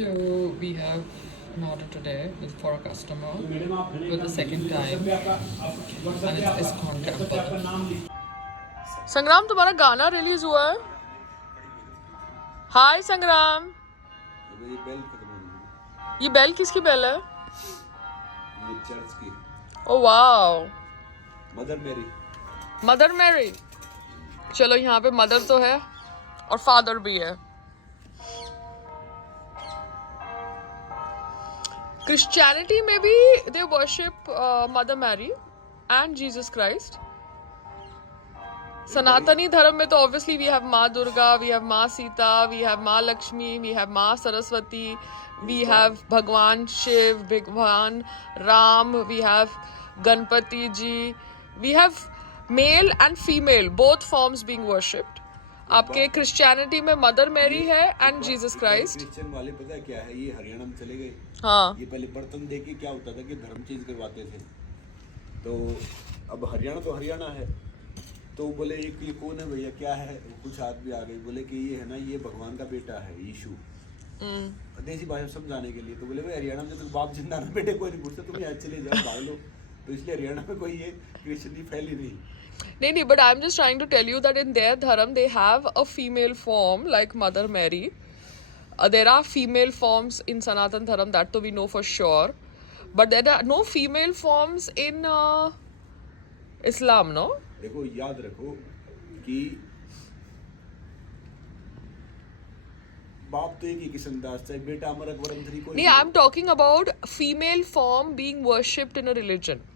So we have an order today for a customer for the second time, and it's ISKCON temple. संग्राम, तुम्हारा गाना release हुआ है? हाय संग्राम। ये बेल खत्म हो गई। ये बेल किसकी बेल है? ये चर्च की। Oh wow, Mother Mary. Mother Mary. चलो, यहाँ पे मदर तो है और फादर भी है। क्रिश्चियनिटी में भी they worship Mother Mary and Jesus Christ. Sanatani धर्म में तो ऑब्वियसली वी हैव माँ दुर्गा, वी हैव माँ सीता, वी हैव माँ लक्ष्मी, वी हैव माँ सरस्वती, वी हैव भगवान शिव, भगवान Ram, we have Ganpati ji, we have male and female both forms being worshipped. आपके क्रिश्चियनिटी में मदर मैरी है एंड जीसस क्राइस्ट। क्रिश्चियन वाले पता है क्या है, ये हरियाणा में चले गए। हाँ, ये पहले बर्तन दे के क्या होता था कि धर्म चेंज करवाते थे। तो अब हरियाणा तो हरियाणा है, तो बोले ये कौन है भैया, क्या है? कुछ आदमी आ गए, बोले कि ये है ना, ये भगवान का बेटा है यीशु। देसी भाषा समझाने के लिए। तो बोले भाई हरियाणा में तो बाप जिंदा ना बेटे कोई नहीं पूछता, तुम यहाँ चले जाओ, भाग लो। तो इसलिए हरियाणा में कोई ये क्रिश्चियनिटी फैली नहीं। नहीं, but I'm just trying to tell you that in their dharam they have a female form like Mother Mary. There are female forms in Sanatan Dharam, that we know for sure. But there are no female forms in Islam, no? देखो, याद रखो कि बाप तो एक ही किस्म दास, चाहे बेटा अमर अकबर अंतरी कोई। नहीं, I'm talking about female form being worshipped in a religion.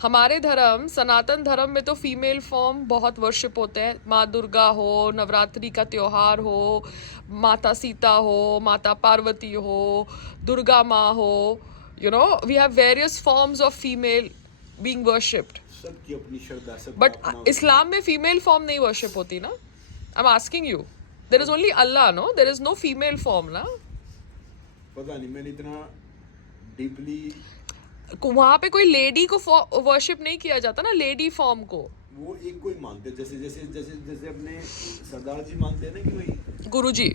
हमारे धर्म, सनातन धर्म में तो फीमेल फॉर्म बहुत वर्शिप होते हैं। माँ दुर्गा हो, नवरात्रि का त्योहार हो, माता सीता हो, माता पार्वती हो, दुर्गा माँ हो, you know, we have various forms of female being worshipped. सबकी अपनी श्रद्धा, सब। बट इस्लाम में फीमेल फॉर्म नहीं वर्शिप होती ना। I am asking you, there is only Allah, no? There is no female form ना। पता नहीं, मैंने इतना डीपली वहां पे कोई लेडी को वर्शिप नहीं किया जाता ना, लेडी फॉर्म को। वो एक कोई मानते, जैसे जैसे जैसे जैसे अपने सरदार जी मानते हैं ना कि भाई गुरु जी,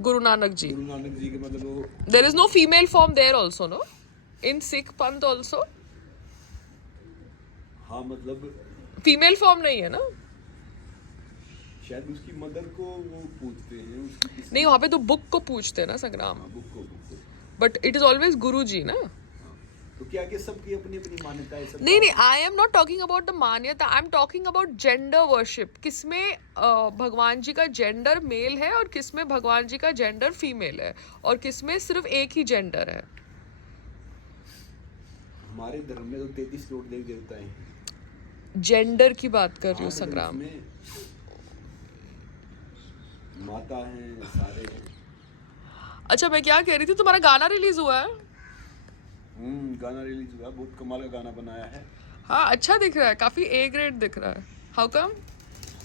गुरु नानक जी के मतलब वो। There is no female form there also, no? In Sikh Panth also. हाँ, मतलब फीमेल फॉर्म नहीं है ना। शायद उसकी मदर को वो पूछते हैं, उसकी नहीं, वहां पे तो बुक को पूछते हैं ना संग्राम। बुक को। बट इट इज ऑलवेज गुरु जी ना। तो क्या कि सबकी अपनी अपनी मान्यता है, सब। नहीं, I am not talking about the मान्यता, I am talking about gender worship. किसमें भगवान जी का जेंडर मेल है और किसमें भगवान जी का जेंडर फीमेल है, और किसमें सिर्फ एक ही जेंडर है। हमारे धर्म में तो 33 करोड़ देवी देवता हैं। जेंडर की बात कर रही हूँ संग्राम। माता हैं, सारे हैं। अच्छा, मैं क्या कह रही थी, तुम्हारा गाना रिलीज हुआ है? गाना रिलीज हुआ, बहुत कमाल का गाना बनाया है। हाँ, अच्छा दिख रहा है, काफी ए ग्रेड दिख रहा है। How come?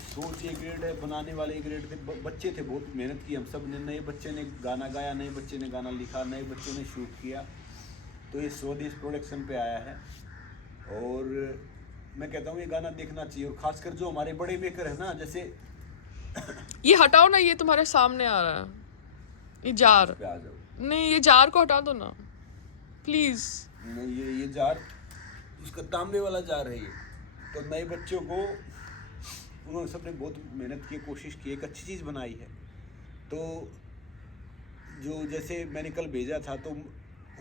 सोच ए ग्रेड है, बनाने वाले ए ग्रेड थे, बच्चे थे, बहुत मेहनत की हम सब ने। नए बच्चे ने गाना गाया, नए बच्चे ने गाना लिखा, नए बच्चों ने शूट किया। तो ये स्वदेश प्रोडक्शन पे आया है, और मैं कहता हूँ ये गाना देखना चाहिए। और खासकर जो हमारे बड़े मेकर है ना, जैसे ये हटाओ ना, ये तुम्हारे सामने आ रहा है, ये जार। पे आ जाओ। नहीं, ये जार को हटा दो ना प्लीज। नहीं, ये जार उसका तांबे वाला जार है ये। तो नए बच्चों को उन्होंने सबने बहुत मेहनत की, कोशिश की, एक अच्छी चीज़ बनाई है। तो जो जैसे मैंने कल भेजा था, तो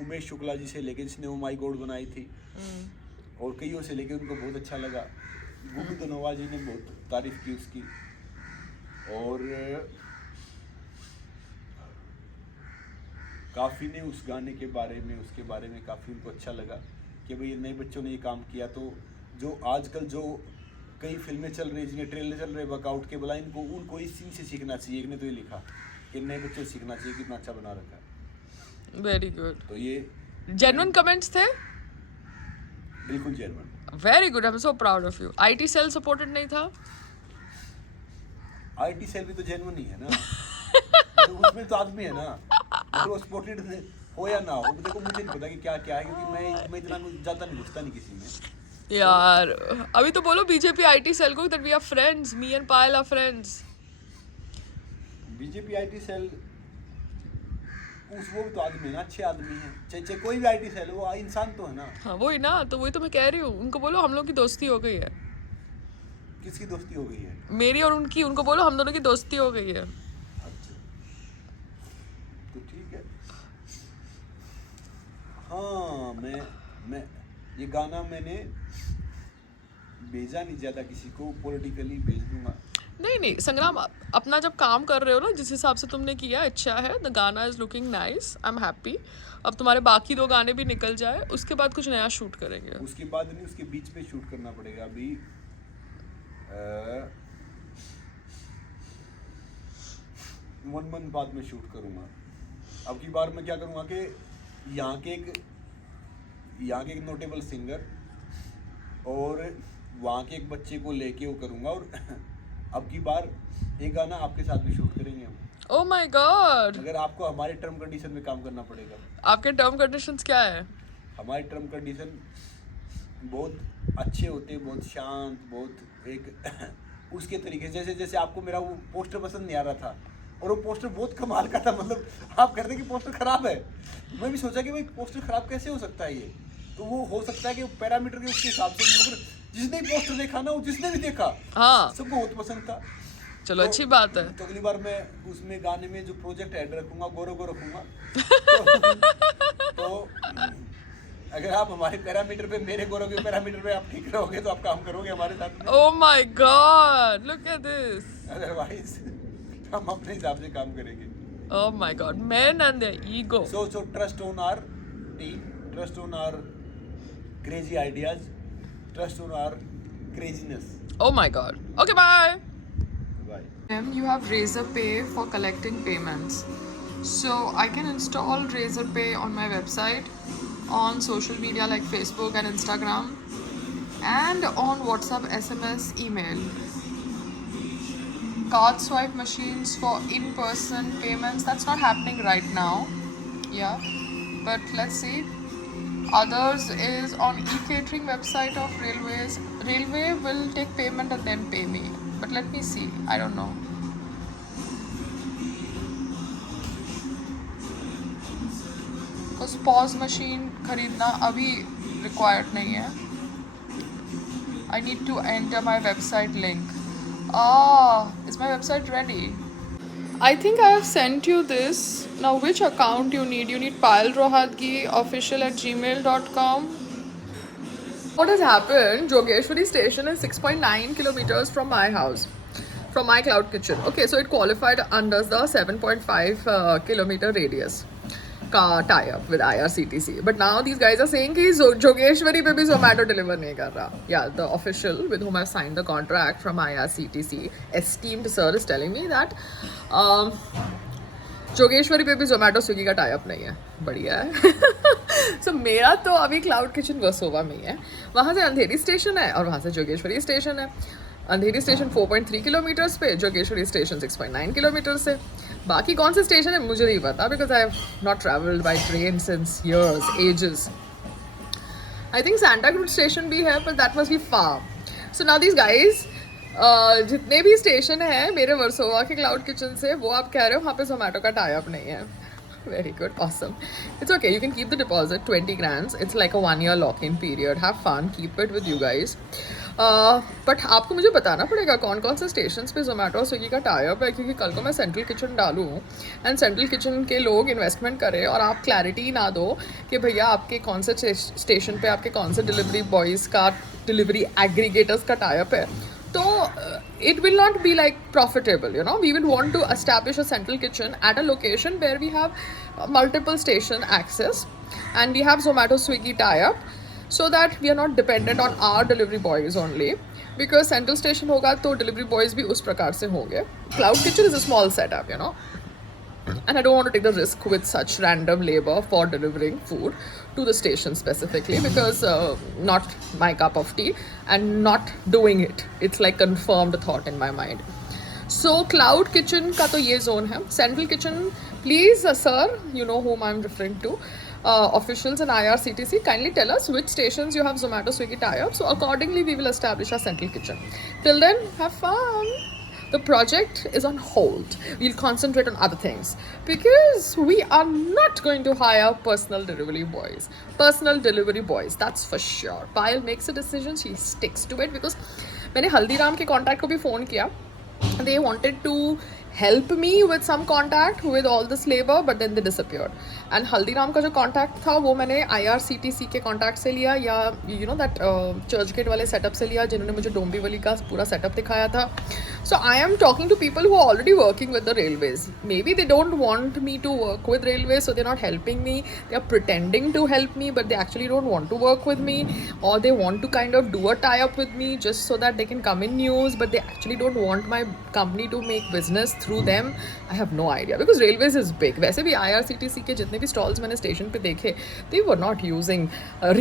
उमेश शुक्ला जी से लेके, जिसने वो माई गॉड बनाई थी, और कईयों से लेके उनको बहुत अच्छा लगा। गुड्डू धनोवा जी ने बहुत तारीफ की उसकी, और काफ़ी ने उस गाने के बारे में, उसके बारे में काफ़ी उनको अच्छा लगा कि भाई नए बच्चों ने ये काम किया। तो जो आजकल जो कई फिल्में चल रही, जिनके ट्रेलर चल रहे वर्कआउट के बला, उनको इस चीज़ से सीखना चाहिए। एक ने तो ये लिखा कि नए बच्चों से सीखना चाहिए, कितना अच्छा बना रखा है। Very good. तो ये जेन्युइन कमेंट्स थे, बिल्कुल genuine. Very good, I am so proud of you. IT cell supported नहीं था? आईटी सेल भी तो जेन्युइन ही है ना। तो उसमें तो आदमी है ना, तो सपोर्टेड हो या ना हो। देखो, मुझे नहीं पता कि क्या क्या है, क्योंकि मैं इतना ज़्यादा नहीं घुसता नहीं किसी में। यार, अभी तो बोलो बीजेपी आईटी सेल को that we are friends, me and Payal are friends. BJP IT cell वो भी तो आदमी है ना, अच्छे आदमी है, चाहे कोई भी आईटी सेल, वो इंसान तो है ना। हाँ वही ना, तो वही तो मैं कह रही हूँ, उनको बोलो हम लोग की दोस्ती हो गई है। किसकी दोस्ती हो गई है? मेरी और उनकी, उनको बोलो हम दोनों की दोस्ती हो गई है। अच्छा तो ठीक है। हाँ मैं ये गाना मैंने भेजा नहीं ज़्यादा किसी को, पॉलिटिकली भेज दूंगा। नहीं संग्राम, अपना जब काम कर रहे हो ना, जिस हिसाब से तुमने किया, अच्छा है, द गाना is looking nice, I am happy. अब तुम्हारे बाकी 2 गाने भी निकल जाए, उसके बाद कुछ नया शूट करेंगे। उसके बाद नहीं, उसके बीच में शूट करना पड़ेगा अभी। वन मंथ बाद में शूट करूँगा। अब की बार मैं क्या करूँगा कि यहाँ के एक नोटेबल सिंगर और वहाँ के एक बच्चे को लेके वो करूँगा, और अब की बार एक गाना आपके साथ भी शूट करेंगे हम। Oh my God. मगर आपको हमारे टर्म कंडीशन में काम करना पड़ेगा। आपके टर्म कंडीशंस क्या है? हमारे टर्म कंडीशन बहुत अच्छे होते हैं, बहुत शांत, बहुत एक उसके तरीके, जैसे आपको मेरा वो पोस्टर पसंद नहीं आ रहा था, और वो पोस्टर बहुत कमाल का था, मतलब आप कहते कि पोस्टर खराब है, मैं भी सोचा कि भाई पोस्टर खराब कैसे हो सकता है ये, तो वो हो सकता है कि पैरामीटर के उसके हिसाब से, मगर जिसने भी पोस्टर देखा ना, वो जिसने भी देखा हाँ सबको बहुत पसंद था। चलो तो अच्छी बात है। तो अगली बार मैं उसमें गाने में जो प्रोजेक्ट हेड रखूंगा, गौरव को रखूंगा। तो अगर आप हमारे पैरामीटर पे, मेरे गौरव के पैरामीटर पे आप ठीक रहोगे तो आप काम करोगे हमारे साथ में। Oh my God, look at this. Otherwise हम अपने हिसाब से काम करेंगे। Oh my God, man and their ego. So trust on our team, trust on our crazy ideas, trust on our craziness. Oh my god. Okay, bye. Bye. You have Razorpay for collecting payments. So I can install Razorpay on my website, on social media like Facebook and Instagram, and on WhatsApp, SMS, email. Card swipe machines for in-person payments, that's not happening right now. Yeah, but let's see. Others is on e-catering website of railways. Railway will take payment and then pay me. But let me see. I don't know. Because POS machine खरीदना अभी required नहीं है. I need to enter my website link. Is my website ready? I think I have sent you this. Now which account you need? You need payalrohatgiofficial@gmail.com. What has happened? Jogeshwari station is 6.9 kilometers from my house, from my cloud kitchen. Okay, so it qualified under the 7.5 kilometer radius का tie-up with IRCTC. But now these guys are saying कि जोगेश्वरी पे भी Zomato deliver नहीं कर रहा. Yeah, the official with whom I've signed the contract from IRCTC, esteemed sir, is telling me that Jogeshwari पे भी Zomato Swiggy का tie-up नहीं है. बढ़िया है. So मेरा तो अभी क्लाउड किचन वर्सोवा में ही है. वहाँ से अंधेरी स्टेशन है और वहाँ से जोगेश्वरी स्टेशन है. अंधेरी स्टेशन 4.3 किलोमीटर्स पे, जोगेश्वरी स्टेशन 6.9 किलोमीटर से. बाकी कौन से स्टेशन है मुझे नहीं पता, because I have not travelled by train since years, ages. I think Santacruz station भी है, but that must be far. So now these guys, जितने भी स्टेशन है मेरे वर्सोवा के क्लाउड किचन से, वो आप कह रहे हो वहाँ पे जोमेटो का टाई अप नहीं है. Very good, awesome. It's okay, you can keep the deposit, 20 grand. It's like a 1-year lock-in period. Have fun, keep it with you guys. But आपको मुझे बताना पड़ेगा कौन कौन से स्टेशन पे जोमेटो और स्विगी का टाई अप है, क्योंकि कल को मैं सेंट्रल किचन डालूँ एंड सेंट्रल किचन के लोग इन्वेस्टमेंट करें और आप क्लैरिटी ना दो कि भैया आपके कौन से स्टेशन पे आपके कौन से डिलीवरी बॉयज़ का, डिलीवरी एग्रीगेटर्स का टाई अप है, तो it will not be like profitable, you know. We will want to establish a central kitchen at a location where we have multiple station access and we have Zomato Swiggy tie-up, so that we are not dependent on our delivery boys only, because central station होगा तो delivery boys भी उस प्रकार से होंगे. Cloud kitchen is a small setup, you know, and I don't want to take the risk with such random labor for delivering food to the station specifically, because not my cup of tea, and not doing it, it's like confirmed thought in my mind. So cloud kitchen का तो ये zone है. Central kitchen, please sir, you know whom I'm referring to, officials in IRCTC, kindly tell us which stations you have Zomato Swiggy tie-up, so accordingly we will establish our central kitchen. Till then, have fun. The project is on hold. We'll concentrate on other things because we are not going to hire personal delivery boys. Personal delivery boys, that's for sure. Payal makes a decision, she sticks to it because मैंने हल्दीराम के contact को भी phone किया. They wanted to help me with some contact with all this labor, but then they disappeared. And Haldiram का जो contact था वो मैंने IRCTC के contact से लिया या you know that Churchgate वाले setup से लिया जिन्होंने मुझे डोंबिवली का पूरा setup दिखाया था. So I am talking to people who are already working with the railways. Maybe they don't want me to work with railways, so they're not helping me. They are pretending to help me, but they actually don't want to work with me, or they want to kind of do a tie-up with me just so that they can come in news, but they actually don't want my company to make business through them. I have no idea because railways is big. वैसे भी IRCTC के जितने भी stalls मैंने station पे देखे, they were not using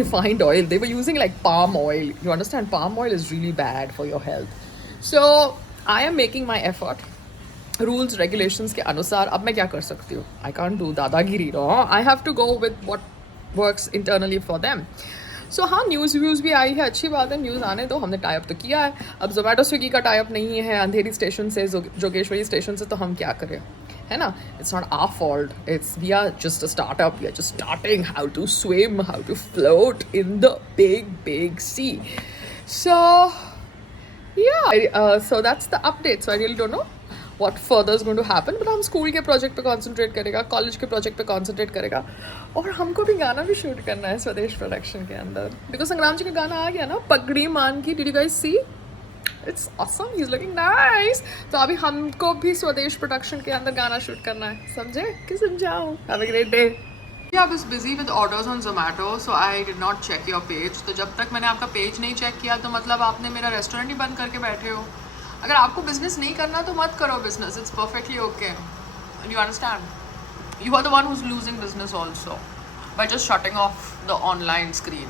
refined oil. They were using like palm oil. You understand? Palm oil is really bad for your health. So I am making my effort. Rules, regulations के अनुसार अब मैं क्या कर सकती हूँ? I can't do दादागिरी, no. I have to go with what works internally for them. सो हाँ न्यूज़ व्यूज़ भी आई है, अच्छी बात है, न्यूज़ आने दो. हमने टाइप तो किया है. अब जोमेटो स्विगी का टाइप नहीं है अंधेरी स्टेशन से, जोगेश्वरी स्टेशन से, तो हम क्या करें, है ना. It's not our fault, it's we are just a startup, we are just starting how to swim, how to float in the big sea. So yeah, so that's the update. So I really don't know what further is going to happen, but हम school के project पे concentrate करेगा, college के project पे concentrate करेगा, और हमको भी गाना भी शूट करना है स्वदेश प्रोडक्शन के अंदर. बिकॉज संग्राम जी का गाना आ गया ना, पगड़ी मान की. Did you guys see? It's awesome, he is looking nice. तो अभी हमको भी स्वदेश प्रोडक्शन के अंदर गाना शूट करना है, समझे कि समझाओ. Have a great day. I was busy with orders on Zomato, so I did not check your page. तो जब तक मैंने आपका पेज नहीं चेक किया तो मतलब आपने मेरा रेस्टोरेंट ही बंद करके बैठे हो. अगर आपको बिजनेस नहीं करना तो मत करो business. It's perfectly okay. You understand? You are the one who is losing business also by just shutting off the online screen.